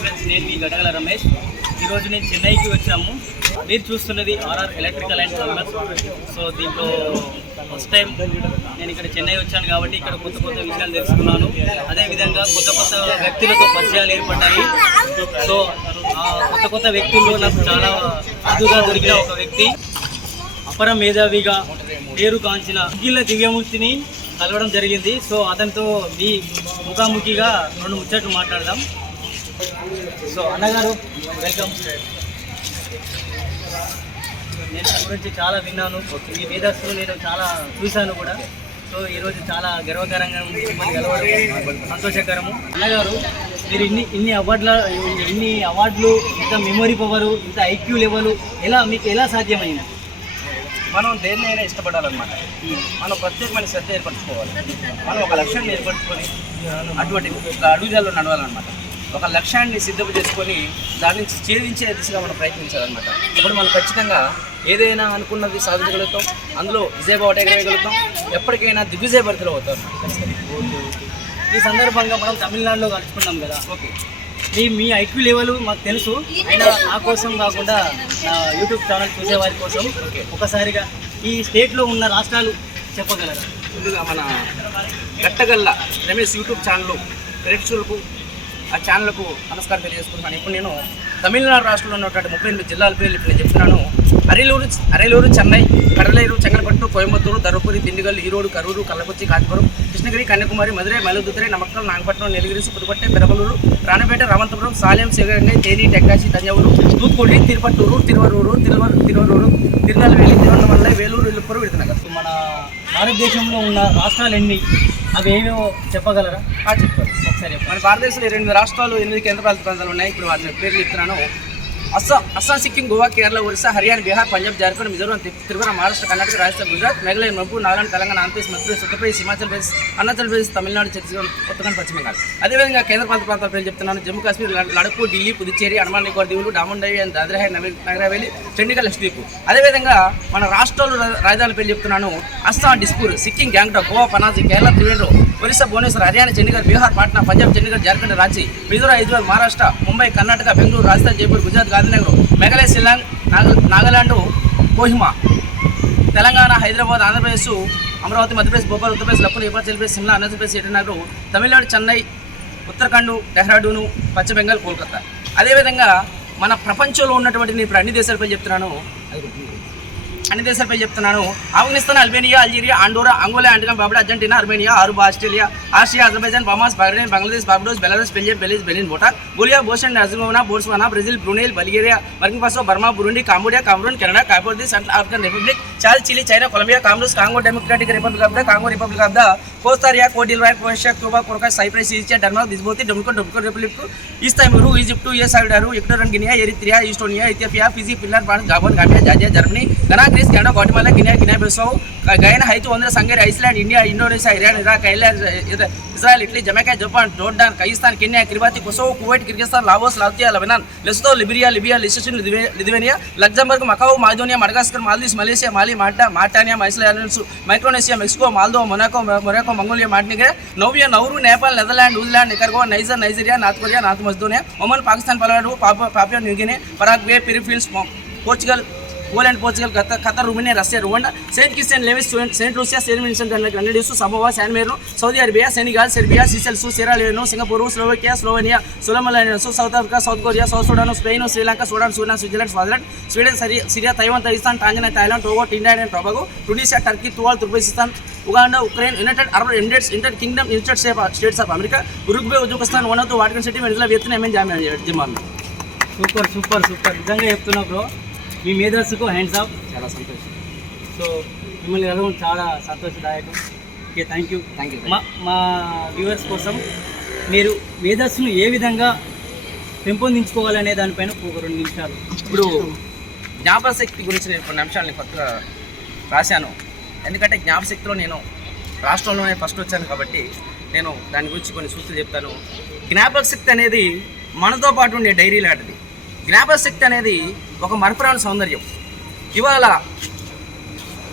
Friends, నేను మీ గడగల రమేష్. ఈరోజు నేను చెన్నైకి వచ్చాము. మీరు చూస్తున్నది RR electrical and plumbers. So దీంట్లో ఫస్ట్ టైం నేను ఇక్కడ చెన్నై వచ్చాను కాబట్టి ఇక్కడ కొత్త కొత్త విషయాలు తెలుసుకున్నాను. అదేవిధంగా కొత్త కొత్త వ్యక్తులతో పరిచయాలు ఏర్పడ్డాయి. సో ఆ కొత్త కొత్త వ్యక్తుల్లో నాకు చాలా అదుగా దొరికిన ఒక వ్యక్తి, అపర మేధావిగా పేరు కాంచిన గిల్ల దివ్యమూర్తిని కలవడం జరిగింది. సో అతనితో మీ ముఖాముఖిగా 2 ముచ్చట్లు మాట్లాడదాం. సో అన్నగారు, వెల్కమ్. నేను మీ గురించి చాలా విన్నాను, మీ మేధస్సులు నేను చాలా చూశాను కూడా. సో ఈరోజు చాలా గర్వకరంగా మిమ్మల్ని కలవడం సంతోషకరము. అన్నగారు, మీరు ఇన్ని అవార్డులు, ఇంత మెమొరీ పవరు, ఇంత ఐక్యూ లెవెల్ మీకు ఎలా సాధ్యమైంది? మనం దేన్నైనా ఇష్టపడాలన్నమాట. మనం ప్రత్యేకమైన శ్రద్ధ ఏర్పరచుకోవాలి. మనం ఒక లక్ష్యాన్ని ఏర్పరచుకొని అటువంటి అడుగుజాల్లో నడవాలన్నమాట. ఒక లక్ష్యాన్ని సిద్ధం చేసుకొని దాని నుంచి ఛేదించే దిశగా మనం ప్రయత్నించాలన్నమాట. ఇప్పుడు మనం ఖచ్చితంగా ఏదైనా అనుకున్నది సాధించగలుగుతాం, అందులో విజయబావట ఎగరగలుగుతాం, ఎప్పటికైనా దిగ్విజయ భరితలో అవుతాం. ఈ సందర్భంగా మనం తమిళనాడులో కలుసుకున్నాం కదా. ఓకే, మీ ఐక్యూ లెవెల్ మాకు తెలుసు. అయినా నా కోసం కాకుండా యూట్యూబ్ ఛానల్ చూసే వారి కోసం ఒకసారిగా ఈ స్టేట్లో ఉన్న రాష్ట్రాలు చెప్పగలరా? ముందుగా మన గట్టగల్ల రమేష్ యూట్యూబ్ ఛానల్ ప్రేక్షకులకు, ఆ ఛానల్కు నమస్కారం తెలియజేసుకుంటున్నాను. ఇప్పుడు నేను తమిళనాడు రాష్ట్రంలో ఉన్నటువంటి 38 జిల్లాల పేర్లు ఇప్పుడు నేను చెప్తున్నాను. అరియలూరు, చెన్నై, కడలేరు, చెంగల్పట్టు, కోయంబత్తూరు, ధర్మపురి, దిండిగల్, ఈరోడు, కరూరు, కల్లకుర్చి, కాంచీపురం, కృష్ణగిరి, కన్యాకుమారి, మధురై, మయిలాదుతురై, నమక్కల్, నాగపట్నం, నీలగిరి, పుదుపట్టే, పెరబలూరు, రాణపేట, రామంతపురం, సాలెం, శివగంగై, తేని, టెక్కాశి, తంజావూరు, తూత్తుకుడి, తిరుపట్టూరు, తిరువరూరు, తిరునల్వేలి, తిరువన్నమలై, వేలూరు, ఇల్లుపురం, విడుదనగర్. మన భారతదేశంలో ఉన్న రాష్ట్రాలు ఎన్ని, అవి ఏమో చెప్పగలరా? చెప్తాను ఒకసారి. మన భారతదేశంలో 28 రాష్ట్రాలు, 8 కేంద్రపాలిత ప్రాంతాలు ఉన్నాయి. ఇప్పుడు వాటి పేర్లు చెప్తున్నాను. అస్సాం, సిక్కిం, గోవా, కేరళ, ఒరిస్సా, హర్యానా, బీహార్, పంజాబ్, జార్ఖండ్, మిజోరాం, త్రిపుర, మహారాష్ట్ర, కర్ణాటక, రాజస్థాన్, గుజరాత్, మేఘాలయ, మణిపూర్, నాగాలాండ్, తెలంగాణ, ఆంధ్రప్రదేశ్, మధ్యప్రదేశ్, ఉత్తరప్రదేశ్, హిమాచల్ ప్రదేశ్, అరుణాచల్ ప్రదేశ్, తమిళనాడు, ఛత్తీస్గఢ్, ఉత్తరాఖండ్, పశ్చిమ బెంగాల్. అదేవిధంగా కేంద్రపాలిత ప్రాంతాల పేర్లు చెప్తున్నాను. జమ్మూ కాశ్మీర్, లడఖ్, ఢిల్లీ, పుదుచ్చేరి, అండమాన్ నికోబార్ దీవులు, డామన్ డైవ్ అండ్ దాద్రా నగర్ హవేలీ, చండీగఢ్, లక్షద్వీప్. అదేవిధంగా మన రాష్ట్రాలు రాజధాని పేర్లు చెప్తున్నాను. అస్సాం, డిస్పూర్, సిక్కిం, గ్యాంగ్టాక్, గోవా, పనాజీ, కేరళ, త్రివేంద్రం, ఒరిస్సా, భువనేశ్వర్, హర్యానా, చండీగఢ్, బీహార్, పాట్నా, పంజాబ్, చండీగఢ్, జార్ఖండ్, రాంచీ, మిజోరాం, ఐజ్వాల్, మహారాష్ట్ర, ముంబై, కర్ణాటక, బెంగళూరు, రాజస్థాన్, జైపూర్, గుజరాత్, గాంధీనగర్, మేఘాలయ, షిల్లాంగ్, నాగాలాండ్, కోహిమా, తెలంగాణ, హైదరాబాద్, ఆంధ్రప్రదేశ్, అమరావతి, మధ్యప్రదేశ్, భోపాల్, ఉత్తరప్రదేశ్, లక్నో, హిమాచల్ ప్రదేశ్, సిమ్లా, అరుణాచల్ ప్రదేశ్, ఎటనగర్, తమిళనాడు, చెన్నై, ఉత్తరాఖండ్, డెహ్రాడూను, పశ్చిమ బెంగాల్, కోల్కతా. అదేవిధంగా మన ప్రపంచంలో ఉన్నటువంటి ఇప్పుడు అన్ని దేశాలపై చెప్తున్నాను. Afghanistan, Albania, Algeria, Andorra, Angola, Antigua, Barbuda, Argentina, Armenia, Aruba, Australia, Asia, Azerbaijan, Bahamas, Bahrain, Bangladesh, Barbados, Belarus, Belgium, Belize, Bhutan, Bolivia, Bosnia, Argentina, Botswana, Brazil, Brunei, Bulgaria, Burkina Faso, Burma, Burundi, Cambodia, Cameroon, Canada, Cape Verde, Central African Republic, Chad, Chile, China, Colombia, Comoros, Congo Democratic Republic of the Congo, Republic of the Costa Rica, Cote d'Ivoire, Croatia, Cuba, కొరకాస్, Cyprus, Egypt, Denmark, Djibouti, Dominican Republic, East Timur, Egypt, Salvador, Ecuador Guinea, Eritrea, Estonia, Ethiopia, Fiji, Finland, France, Gabon, Gambia, Georgia, Germany, Ghana, Greece, Canada, Guatemala, Guinea Bissau, Guyana, Haiti, వందర, సంగేర్, Iceland, India, Indonesia, Iran, Iraq, Israel, Italy, Jamaica, Japan, Jordan, Kazakhstan, Kenya, Kiribati, Kosovo, Kuwait, Kyrgyzstan, Laos, Latvia, Lebanon, Lesotho, Libya, Liechtenstein, Lithuania, Luxembourg, Macau, మాల్దోనియా, Madagascar, Maldives, Malaysia, Mali, Malta, మైస్లాండ్స్, Micronesia, Mexico, Moldova, Monaco, Mongolia, Montenegro, నౌవియా, Nauru, Nepal, Netherland, ఉజ్లాండ్, Nicaragua, Nigeria, north Korea, North Macedonia, Oman, Pakistan, Palau, Papua New Guinea, Paraguay, Philippines, Portugal, Poland, Portugal, Qatar, Romania, Russia, Rwanda, Saint Kitts, Nevis, Saint Lucia, Saint Vincent and Grenadines, Samoa, San Marino, Saudi Arabia, Senegal, Serbia, Seychelles, Sierra Leone, Singapore, Slovakia, Slovenia, Solomon Islands, South Africa, South Korea, South Sudan, Spain, Sri Lanka, Sudan, Switzerland, Swaziland, Sweden, Syria, Taiwan, Tajikistan, Tanzania, Thailand, Togo, Trinidad and Tobago, Tunisia, Turkey, Tuvalu, Turkmenistan, Uganda, Ukraine, United Arab Emirates, United Kingdom, United States of America, Uruguay, Uzbekistan, one of the Vatican City, Venezuela, Vietnam, జిమాన్. Super నిజంగా చెప్తున్నా bro. మీ మేధస్సుకు hands off. చాలా సంతోషం. So మిమ్మల్ని కలవడం చాలా సంతోషదాయకం. Okay, thank you. మా వ్యూవర్స్ కోసం మీరు మేధస్సును ఏ విధంగా పెంపొందించుకోవాలనే దానిపైన ఒక 2 నిమిషాలు. ఇప్పుడు జ్ఞాపకశక్తి గురించి నేను కొన్ని అంశాలని కొత్తగా రాశాను. ఎందుకంటే జ్ఞాపకశక్తిలో నేను రాష్ట్రంలోనే ఫస్ట్ వచ్చాను కాబట్టి నేను దాని గురించి కొన్ని సూచనలు చెప్తాను. జ్ఞాపకశక్తి అనేది మనతో పాటు ఉండే డైరీ లాంటిది. జ్ఞాపకశక్తి అనేది ఒక మరపురాని సౌందర్యం. ఇవాళ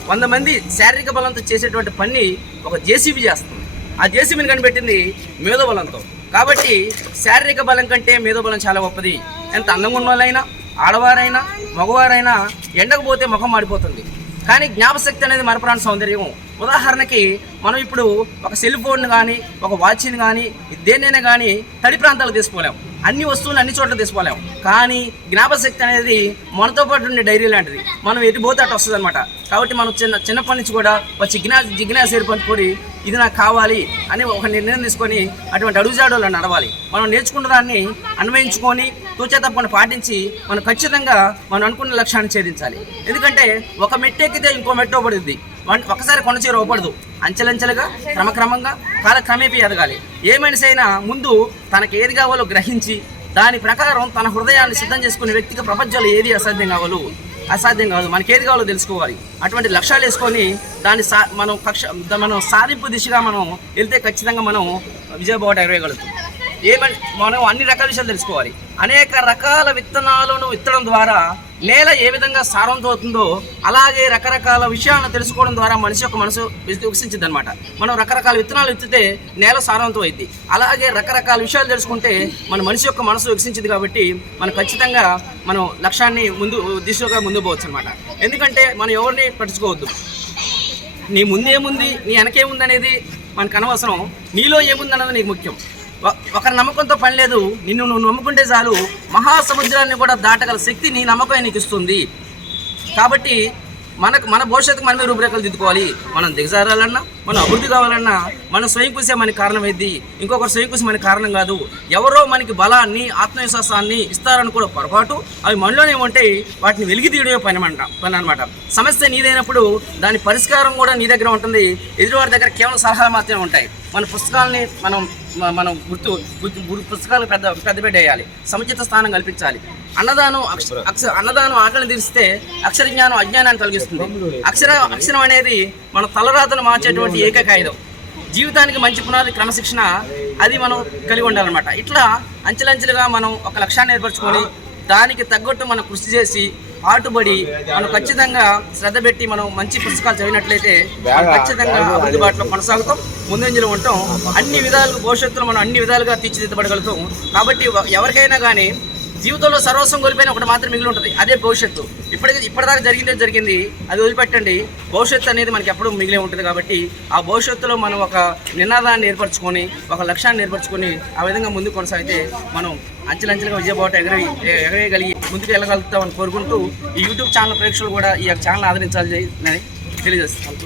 100 మంది శారీరక బలంతో చేసేటువంటి పని ఒక జేసీబీ చేస్తుంది. ఆ జేసీబీని కనిపెట్టింది మేధోబలంతో. కాబట్టి శారీరక బలం కంటే మేధో బలం చాలా గొప్పది. ఎంత అందంగా ఉన్న వాళ్ళైనా, ఆడవారైనా, మగవారైనా ఎండకు పోతే ముఖం మాడిపోతుంది. కానీ జ్ఞాపశక్తి అనేది మరపురాని సౌందర్యం. ఉదాహరణకి మనం ఇప్పుడు ఒక సెల్ ఫోన్ కానీ, ఒక వాచ్ని కానీ, దేన్నైనా కానీ తడి ప్రాంతాలకు తీసుకోలేం. అన్ని వస్తువులు అన్ని చోట్ల తీసుకోలేం. కానీ జ్ఞాపశక్తి అనేది మనతో పాటు ఉండే డైరీ లాంటిది. మనం ఎటు పోతే అటు వస్తుంది అనమాట. కాబట్టి మనం చిన్నప్పటి నుంచి కూడా ఒక జిజ్ఞాస ఏర్పరచుకొని ఇది నాకు కావాలి అని ఒక నిర్ణయం తీసుకొని అటువంటి అడుగుజాడలు నడవాలి. మనం నేర్చుకున్న దాన్ని అన్వయించుకొని తూచే తప్పని పాటించి మనం ఖచ్చితంగా మనం అనుకున్న లక్ష్యాన్ని ఛేదించాలి. ఎందుకంటే ఒక మెట్టు ఎక్కితే ఇంకో మెట్టు పడుద్ది. ఒకసారి కొండ చీర అవ్వకూడదు. అంచెలంచెలుగా క్రమక్రమంగా కాలక్రమేపీ ఎదగాలి. ఏ మనిషి అయినా ముందు తనకు ఏది కావాలో గ్రహించి దాని ప్రకారం తన హృదయాన్ని సిద్ధం చేసుకునే వ్యక్తికి ప్రపంచంలో ఏది అసాధ్యం కాదు. మనకి ఏది కావాలో తెలుసుకోవాలి. అటువంటి లక్ష్యాలు వేసుకొని దాన్ని మనం సాధింపు దిశగా మనం వెళ్తే ఖచ్చితంగా మనం విజయబాట ఎగరేయగలుగుతాం. మనం అన్ని రకాల విషయాలు తెలుసుకోవాలి. అనేక రకాల విత్తనాలను విత్తడం ద్వారా నేల ఏ విధంగా సారవంతం అవుతుందో అలాగే రకరకాల విషయాలను తెలుసుకోవడం ద్వారా మనిషి యొక్క మనసు వికసించింది అనమాట. మనం రకరకాల విత్తనాలు విత్తితే నేల సారవంతం అయింది. అలాగే రకరకాల విషయాలు తెలుసుకుంటే మన మనిషి యొక్క మనసు వికసించింది. కాబట్టి మనం ఖచ్చితంగా మనం లక్ష్యాన్ని దిశగా ముందు పోవచ్చు అనమాట. ఎందుకంటే మనం ఎవరిని పట్టించుకోవద్దు. నీ ముందేముంది, నీ వెనకేముంది అనేది మనకు అనవసరం. నీలో ఏముంది అన్నది నీకు ముఖ్యం. ఒకరి నమ్మకంతో పని లేదు. నిన్ను నువ్వు నమ్ముకుంటే చాలు మహాసముద్రాన్ని కూడా దాటగల శక్తి నీ నమ్మకం నీకు ఇస్తుంది. కాబట్టి మన భవిష్యత్తుకు మనమే రూపురేఖలు దిద్దుకోవాలి. మనం దిగజారాలన్నా, మనం అభివృద్ధి కావాలన్నా మన స్వయం కృషి మనకి కారణమైంది. ఇంకొకరు స్వయం కృషి మనకి కారణం కాదు. ఎవరో మనకి బలాన్ని, ఆత్మవిశ్వాసాన్ని ఇస్తారనుకో పొరపాటు. అవి మనలోనే ఉంటాయి. వాటిని వెలిగి తీయడమే పని అనమాట. సమస్య నీదైనప్పుడు దాని పరిష్కారం కూడా నీ దగ్గర ఉంటుంది. ఎదుటివారి దగ్గర కేవలం సలహాలు మాత్రమే ఉంటాయి. మన పుస్తకాలని మనం పుస్తకాలు పెద్ద వేయాలి. సముచిత స్థానం కల్పించాలి. అన్నదానం ఆకలిని తీరిస్తే అక్షర జ్ఞానం అజ్ఞానాన్ని తొలగిస్తుంది. అక్షరం అనేది మన తలరాతను మార్చేటువంటి ఏకైక ఆయుధం. జీవితానికి మంచి పునాది క్రమశిక్షణ అది మనం కలిగి ఉండాలన్నమాట. ఇట్లా అంచెలంచెలుగా మనం ఒక లక్ష్యాన్ని ఏర్పరచుకొని దానికి తగ్గట్టు మనం కృషి చేసి పాటుబడి మనం ఖచ్చితంగా శ్రద్ధ పెట్టి మనం మంచి పుస్తకాలు చదివినట్లయితే ఖచ్చితంగా అభివృద్ధి బాటలో కొనసాగుతాం, ముందంజలో ఉంటాం. అన్ని విధాలుగా భవిష్యత్తులో మనం అన్ని విధాలుగా తీర్చిదిద్దబడగలుగుతాం. కాబట్టి ఎవరికైనా కానీ జీవితంలో సర్వస్వం కోల్పోయిన ఒకటి మాత్రం మిగిలి ఉంటుంది. అదే భవిష్యత్తు. ఇప్పటిదాకా జరిగింది, అది వదిలిపెట్టండి. భవిష్యత్తు అనేది మనకి ఎప్పుడూ మిగిలే ఉంటుంది. కాబట్టి ఆ భవిష్యత్తులో మనం ఒక నినాదాన్ని ఏర్పరచుకొని, ఒక లక్ష్యాన్ని ఏర్పరచుకొని ఆ విధంగా ముందుకు కొనసాగితే మనం అంచెలంచెలుగా విజయబాట ఎగరేయగలిగి ముందుకు వెళ్ళగలుగుతామని కోరుకుంటూ ఈ యూట్యూబ్ ఛానల్ ప్రేక్షకులు కూడా ఈ ఛానల్ ఆదరించాలని తెలియజేస్తాను.